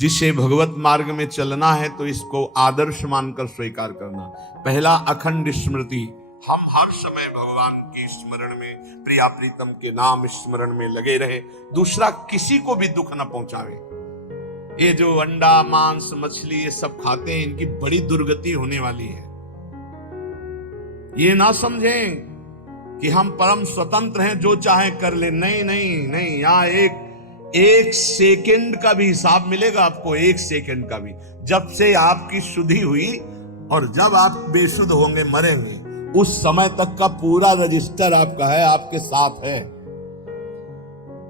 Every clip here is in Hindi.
जिसे भगवत मार्ग में चलना है तो इसको आदर्श मानकर स्वीकार करना। पहला, अखंड स्मृति। हम हर समय भगवान के स्मरण में, प्रिया प्रीतम के नाम स्मरण में लगे रहे। दूसरा, किसी को भी दुख न पहुंचावे। ये जो अंडा मांस मछली ये सब खाते हैं, इनकी बड़ी दुर्गति होने वाली है। ये ना समझें कि हम परम स्वतंत्र हैं, जो चाहे कर ले। नहीं नहीं नहीं, यहां एक सेकंड का भी हिसाब मिलेगा आपको, एक सेकंड का भी। जब से आपकी शुद्धि हुई और जब आप बेशुद्ध होंगे, मरेंगे, उस समय तक का पूरा रजिस्टर आपका है, आपके साथ है।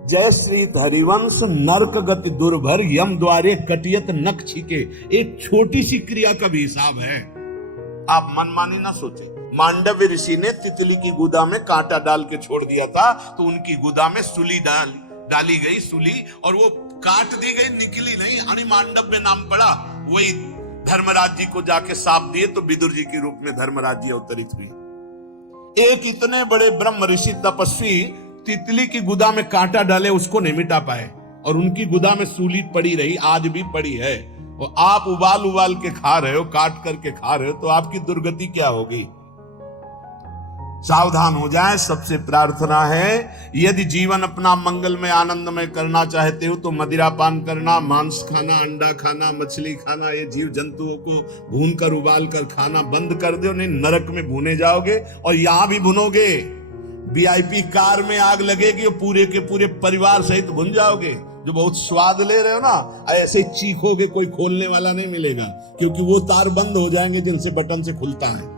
जय श्री हरिवंश नरक गति दुर्भर यम द्वारे कटियत नख छीके। एक छोटी सी क्रिया का भी हिसाब है। आप मनमानी ना सोचे। मांडव्य ऋषि ने तितली की गुदा में कांटा डाल के छोड़ दिया था, तो उनकी गुदा में सूली डाली गई, सूली, और वो काट दी गई, निकली नहीं। अनि मांडव्य नाम पड़ा। वही धर्मराज जी को जाके साप दिए तो विदुर जी के रूप में धर्मराज जी अवतरित हुई। एक इतने बड़े ब्रह्म ऋषि तपस्वी तितली की गुदा में कांटा डाले, उसको नहीं मिटा पाए, और उनकी गुदा में सूली पड़ी रही, आज भी पड़ी है। और आप उबाल उबाल के खा रहे हो, काट करके खा रहे हो, तो आपकी दुर्गति क्या होगी? सावधान हो जाए। सबसे प्रार्थना है, यदि जीवन अपना मंगलमय आनंदमय करना चाहते हो तो मदिरा पान करना, मांस खाना, अंडा खाना, मछली खाना, ये जीव जंतुओं को भून कर उबाल कर खाना बंद कर दो। नहीं, नरक में भुने जाओगे, और यहां भी भुनोगे। वीआईपी कार में आग लगेगी और पूरे के पूरे परिवार सहित भुन जाओगे। जो बहुत स्वाद ले रहे हो ना, ऐसे चीखोगे, कोई खोलने वाला नहीं मिलेगा, क्योंकि वो तार बंद हो जाएंगे जिनसे बटन से खुलता है।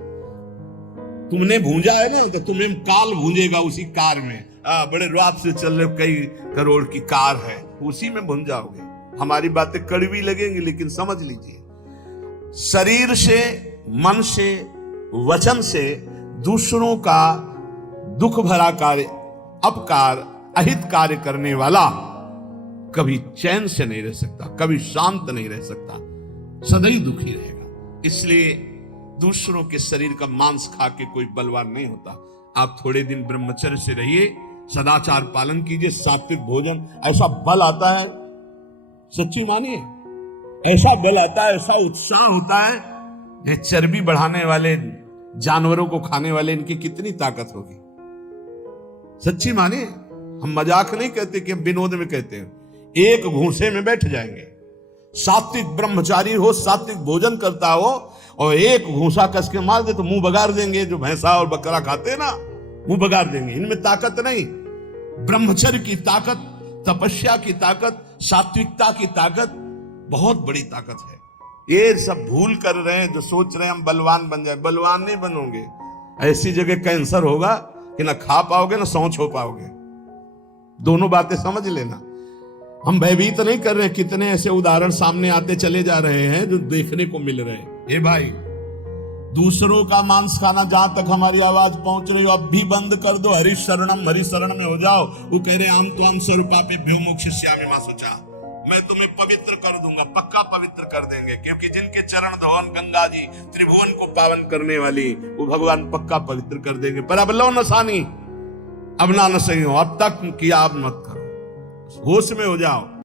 तुमने भूंजा है ना, तो तुम्हें काल भूंजेगा उसी कार में। बड़े रात से चल रहे, कई करोड़ की कार है, उसी में भूंज जाओगे। हमारी बातें कड़वी लगेंगी, लेकिन समझ लीजिए, शरीर से, मन से, वचन से दूसरों का दुख भरा कार्य, अपकार, अहित कार्य करने वाला कभी चैन से नहीं रह सकता, कभी शांत नहीं रह सकता, सदैव दुखी रहेगा। इसलिए दूसरों के शरीर का मांस खा के कोई बलवान नहीं होता। आप थोड़े दिन ब्रह्मचर्य से रहिए, सदाचार पालन कीजिए, सात्विक भोजन। ऐसा बल आता है, सच्ची मानिए, ऐसा बल आता है, ऐसा उत्साह होता है। ये चर्बी बढ़ाने वाले जानवरों को खाने वाले, इनकी कितनी ताकत होगी। सच्ची मानिए, हम मजाक नहीं कहते कि हम विनोद में कहते हैं। एक घूंसे में बैठ जाएंगे। सात्विक ब्रह्मचारी हो, सात्विक भोजन करता हो, और एक घूंसा कस के मार दे तो मुंह बगाड़ देंगे। जो भैंसा और बकरा खाते हैं ना, मुंह बगाड़ देंगे। इनमें ताकत नहीं। ब्रह्मचर्य की ताकत, तपस्या की ताकत, सात्विकता की ताकत बहुत बड़ी ताकत है। ये सब भूल कर रहे हैं जो सोच रहे हैं हम बलवान बन जाए। बलवान नहीं बनोगे। ऐसी जगह कैंसर होगा कि ना खा पाओगे ना सौंच हो पाओगे। दोनों बातें समझ लेना। हम भयभीत नहीं कर रहे। कितने ऐसे उदाहरण सामने आते चले जा रहे हैं जो देखने को मिल रहे हैं। ए भाई, दूसरों का मांस खाना, जहां तक हमारी आवाज पहुंच रही हो, अब भी बंद कर दो। हरि शरण में हो जाओ। वो कह रहे आम तो आम स्वरूपापे भ्योमुक्षिष्यामि मा शुचा। मैं तुम्हें पवित्र कर दूंगा, पक्का पवित्र कर देंगे, क्योंकि जिनके चरण धवन गंगा जी त्रिभुवन को पावन करने वाली, वो भगवान पक्का पवित्र कर देंगे। पर अब लो नसानी, अब ना सही हो, अब तक किया अब मत करो, होश में हो जाओ।